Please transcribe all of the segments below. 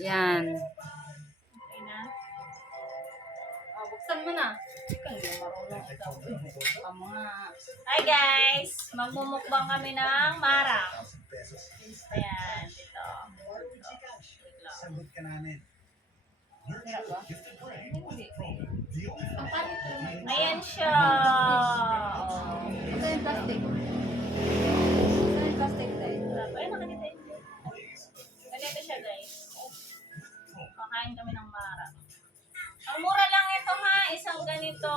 Yan. Okay na? Oh, buksan mo na. Ikaw hindi marunong ikaw. Kamu nga. Hi guys! Magmumukbang kami ng marang. Ayan, dito. Sagot ka namin. Hirap ba? Hindi. Ang palit naman. Ayan siya. Oh. Ito yung plastic. Ito yung plastic tayo. Ay, nakakita yun. Ganito siya guys. Kakain kami ng marang. Ang mura lang ito ha. Isang ganito.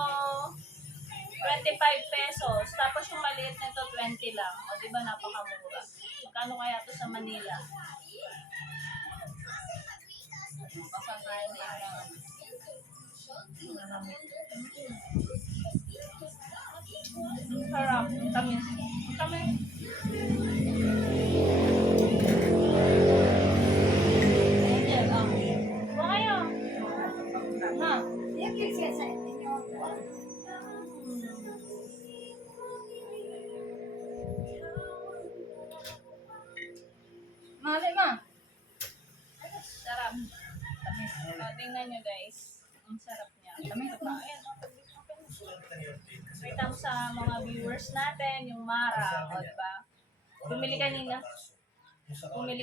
25 pesos. Tapos yung maliit nito 20 lang. O diba napakamura. Magkano kaya ito sa Manila? Kasangkayan na yun lang. Ang sarap. Tamis. Tamis. Ayan, ah. Huwag kayo. Ha? Yung siya sa inyo. Mali ma. Sarap. Tamis. Tingnan nyo guys. Ang sarap niya. Tamis pa. Ayan. Kita mo sa mga viewers natin, yung Mara, o diba? Bumili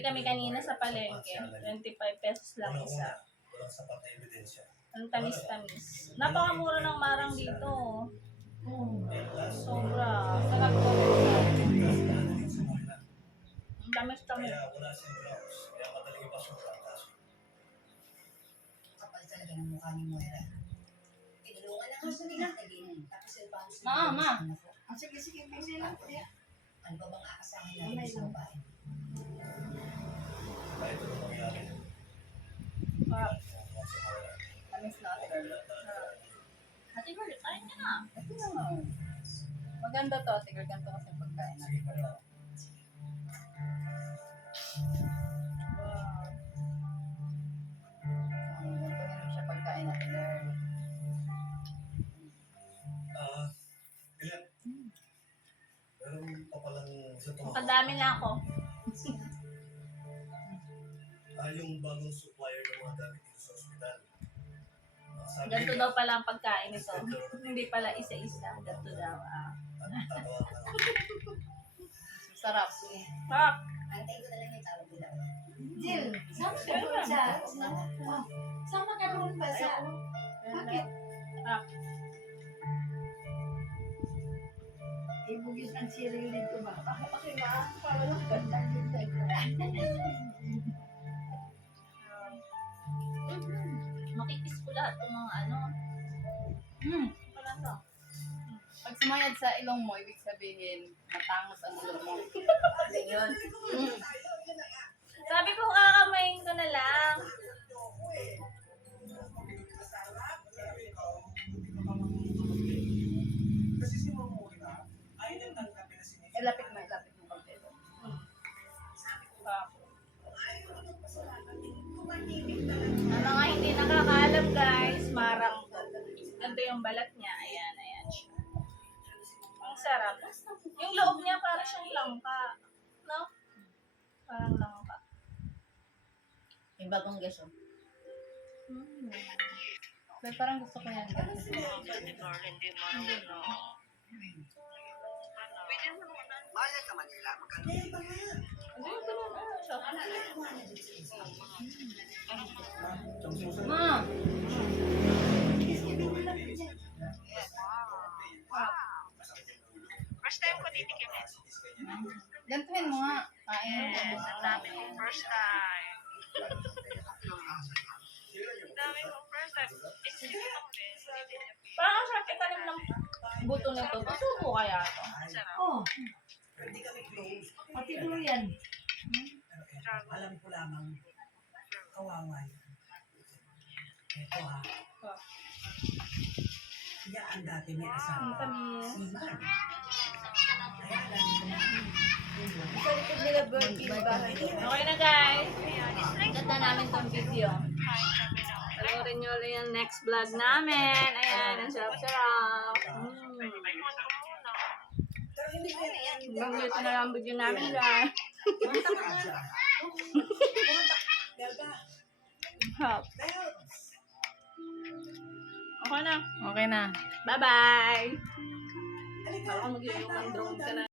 kami kanina sa palengke. 25 pesos lang isa. Ang tamis-tamis. Napakamura ng marang dito. Sobra. Sarap ko. Ang tamis-tamis. Kapal talaga ng mukha ni Moira. Tinulungan na nga siya ni Natalie. Tapos yung bago siya. Ma. Sige, pingsin lang. Ano ba bang aasahin natin sa babae? Sarap. Tamis na ate girl. Ate girl, kain ka na. Maganda to, tigil ganito kasi pagkain natin. Wow. Ganito rin siya pagkain natin, girl. Meron pa palang isa Makadami na ako. yung bagong supplier ng mga gamit dito sa ospital. Sabi Ganito niya, daw pala ang pagkain nito. Hindi pala isa-isa. Ganito daw. tatawagan ako. Sarap. Sarap. Antay ko na lang yung tawag nila. Jill, sama ka doon sa... Sama ka doon ba sa... Bakit? Sarap. Ibugis ang siril dito ba? Ako kasi parang ganda dito. Makikis ko lahat ng mga ano. Wala to. Pag sumayad sa ilong mo, ibig sabihin, matangos ang ilong mo. Ganyan. Sabi ko kakamayin ko na lang. Kasi si Mamona, ay nagtanggapin na sinigil. Ilapit mo konti. Ang mga hindi nakakaalam guys, marang ganito yung balat niya. Ayan siya. Ang sarap. Yung loob niya parang siyang langka. No? Parang langka. Yung bagong geso. Pero parang gusto ko yan. Maya sa Manila, magkano? Ano yung ganun? Ano siya? Ma! First time ko titikimin. Gantuhin mo nga. Kain. Yes, ang dami kong first time. Ang dami kong first time. Isipin ako din. Parang ang sarap itanim ng buto nito. Masubo kaya ito? Ang sarap. Oh, Hindi kami close. pati yan. Alam ko lamang, kawaway. Ito ha. Iyaan dati may Ang asawa. tamis. Siman. Sa likod nila burpee bahay. Okay na guys. Ganda namin tong video. Panoorin nyo ulit yung next vlog namin. Ayan, ang sarap-sarap. Hanggang dito na lang ang video namin guys. Delta, Help. Okay na. Okay na. Bye-bye! Parang mag-iwan ng drone ka na.